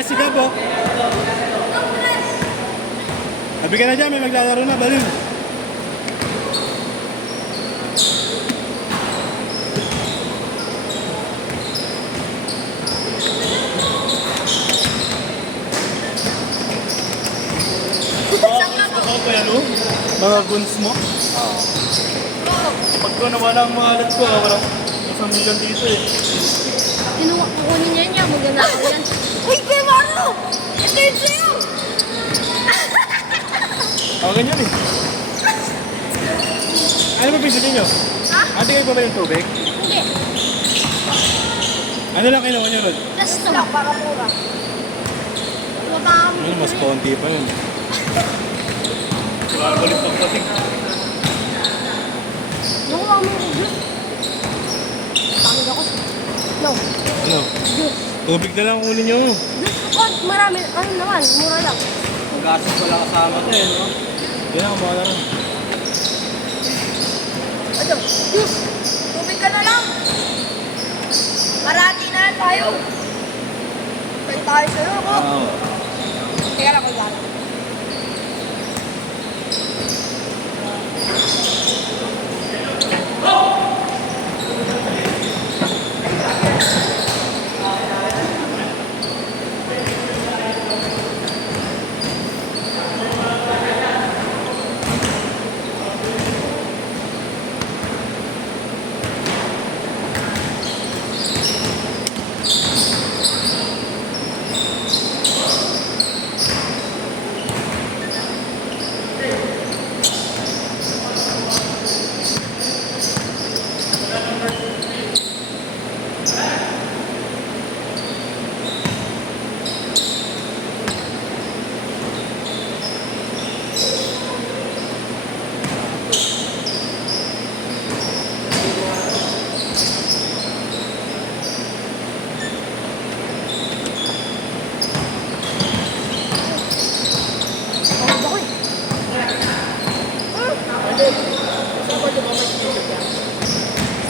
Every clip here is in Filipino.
Yan, si Gabo. Sabi ka na dyan, may maglalaro na, baliw. Ako pa yan, oh. Mga guns mo. Pag ko nawala ang mga alat ko, walang 1,000,000 dito eh. Kukunin niya niya, maganda ako yan. Uy, Kuya Marlo! Ito yun sa'yo! Ako ganyan eh. Ano ba pinsunin nyo? Ha? Ate kayo pa ba yung tubig? Hindi. Ano lang kinuha nyo, Rod? Gusto lang, para mura. Wala kami. Ano, mas konti pa yun. Balik pagdating. Yung kami ko, Diyos. Pangit ako. No. Ano? Diyos. Tubig na lang ang kunin nyo. Diyos, marami. Ano naman, mura lang. Ang gasos wala kasama to eh, no? Yan ang mga laro. Ano? Diyos, tubig ka na lang. Marati na tayo. Pwede tayo sa'yo ako. Oo. Teka lang, maglalaro.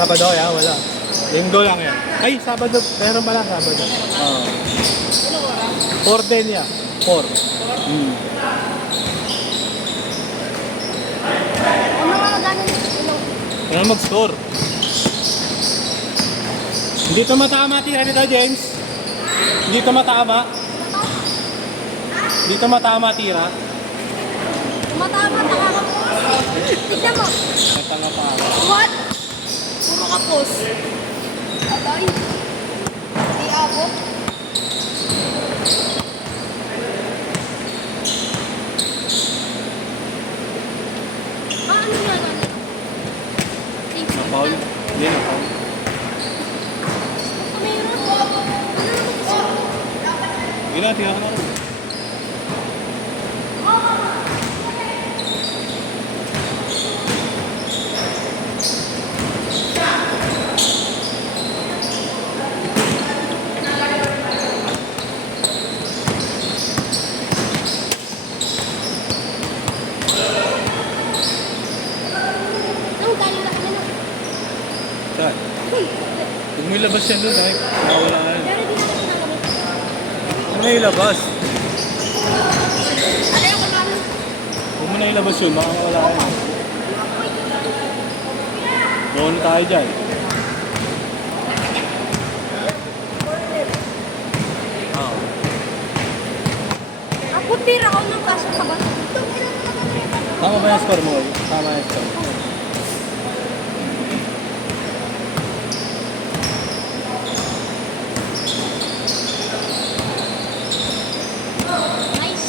Sabado, ya? Wala. Linggo lang yan. Ay, Sabado. Meron pala, Sabado. Oo. 4 din yan. 4. Hmm. Ano nga gano'n? Ano mag-store? Hindi ito matama, tira nito, James. Hindi ito matama. Hindi ito matama, tira. Tumatama, tanga ka. Tignan mo. Matanga pa ako. What? Puro kapos. Atay. Di abot. Ano nga naman? Paul? Hindi na, Paul. Mayroon. Ano naman gusto? Hindi na, tira ka na. Ang galing na kami. Saan? Huwag mo ilabas yan doon, eh. Nakawala na yun. Pero di natin nagamit. Huwag mo na ilabas. Ano yung kailangan? Huwag mo na ilabas yun, baka mawala yan. Doon tayo dyan. Oo. Ako tira ako ng kaso ka ba? Tama ba yung score mo? Tama yung score. Nice.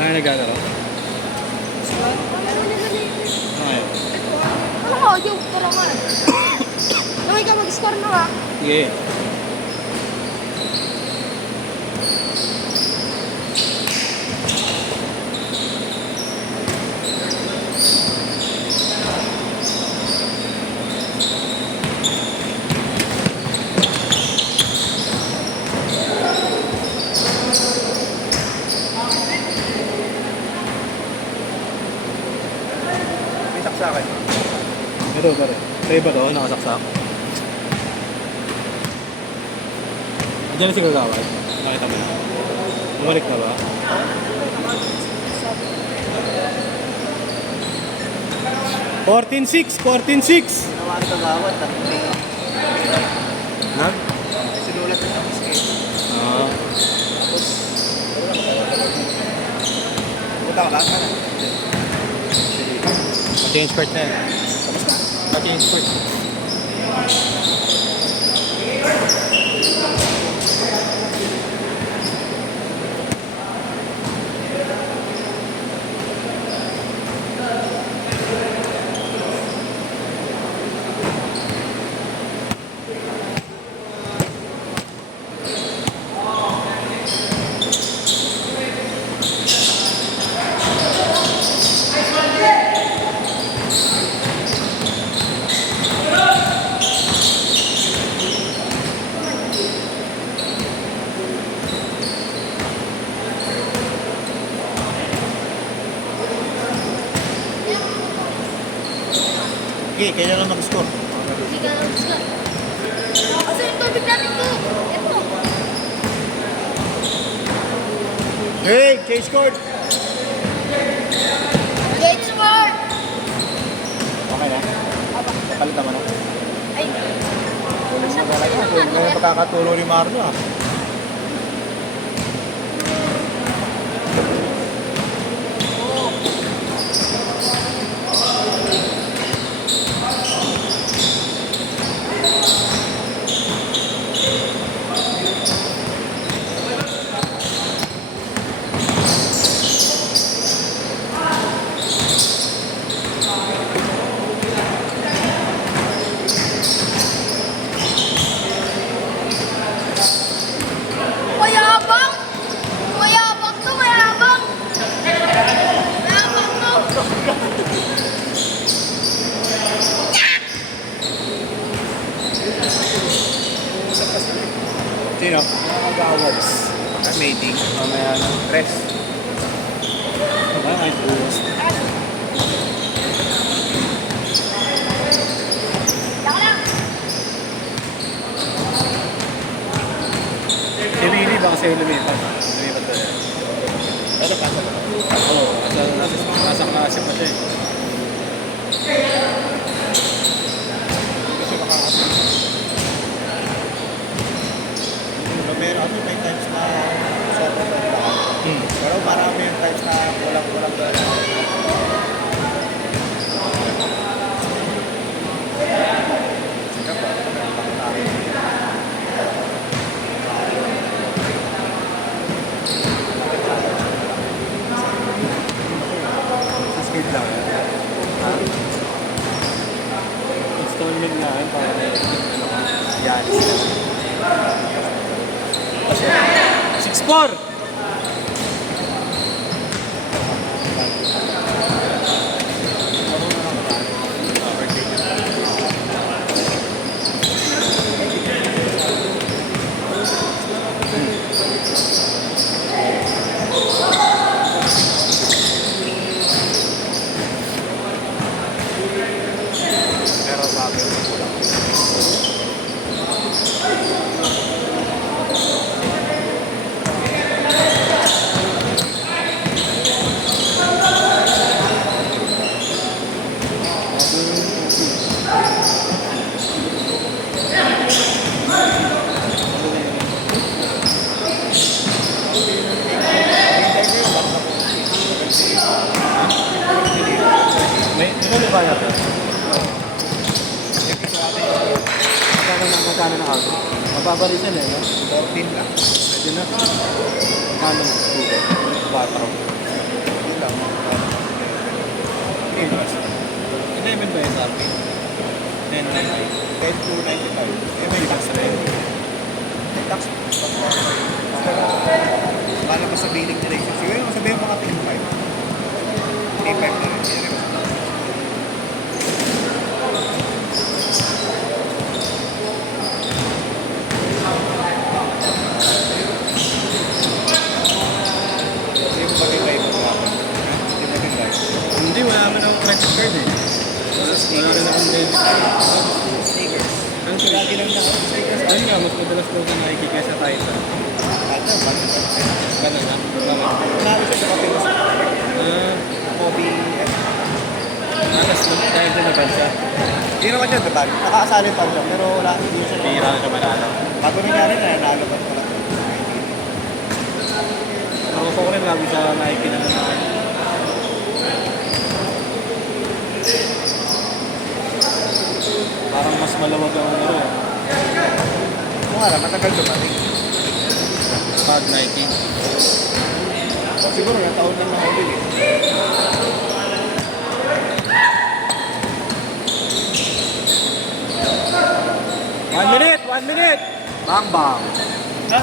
Ano naglalaro? Okay. Ano ko? Yung turangan. Okay ka mag-score na ha? Sige. Ito, pare. Sa'yo ba ito? Nakasaksak. Andiyan na si Kagawad. Nakita mo na. Bumalik na ba? $14,600. Ginawa ito gawat. Ha? Sinulat ko sa biscuit. Ah. Punta ka ba? Pa-change part na yan. Pa-change part. Okay, kaya lang mag-score. Hindi ka lang gusto. Kasi ito, bigyan ito. Ito. Hey, change court! Get smart. Okay na? Kapalitan mo na. Ay. Tuloy mo talaga. Tuloy mo yung pagkakatulong ni Marlo ah. Mayabang. Mayabang to, mayabang. Mayabang to. Sino? Mga gawads. Mating. Mamaya na. Tres. Ay, buwas. Saka lang. Si Willie ba kasi lumipat? Lumipat ba yan? Ano pa sa Oo, nasa klase pa siya eh. Kasi makakasama. Meron ano, may times na sobrang lahat. Pero marami yung times na walang Sa skate lang. Installment nga yun para yan. 6'4". Pero bago yung kulang. Ano ba yan? Magkano na ako? Mababa rin sila eh, no? 14 lang. Pwede na. Magkano mo? 4. Yun lang. Okay, mas. 11 ba yung sa akin? 10 to 95. Eh, may tax na yun. May tax. Paano ba sa billing nila yun? Siguro yung sabihin mga 35. 35 na rin. Yung bagay mo. Yung bagay. Hindi, wala naman akong credit card eh. Tapos Wala rin akong din. Sneakers. Ano Kasi lagi lang naka-sneakers. Ayun nga, mas madalas daw sa Nike kaysa Titan. Ito, bakit? Ganun na. Bakit? Marami siya sa Pilos. Kobe. Alas mo, dahil din naman siya. Hindi naman siya, diba? Nakakasali pa siya, pero wala. Hindi siya. Bihira na siya manalo. Bago nangyari na, nanalo pa pala. Ako ko rin lagi sa Nike na nanalo. Parang mas malawag ang ano eh. Kung nga lang, matagal dumating. Pag Nike. Siguro, yung taon lang nahuli eh. One minute! Bang bang! Ha?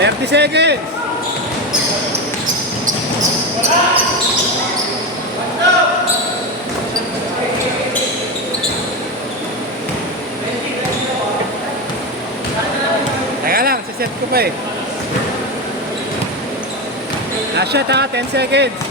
$30 seconds! Teka lang, siset ko pa eh. Last shot ha, 10 seconds.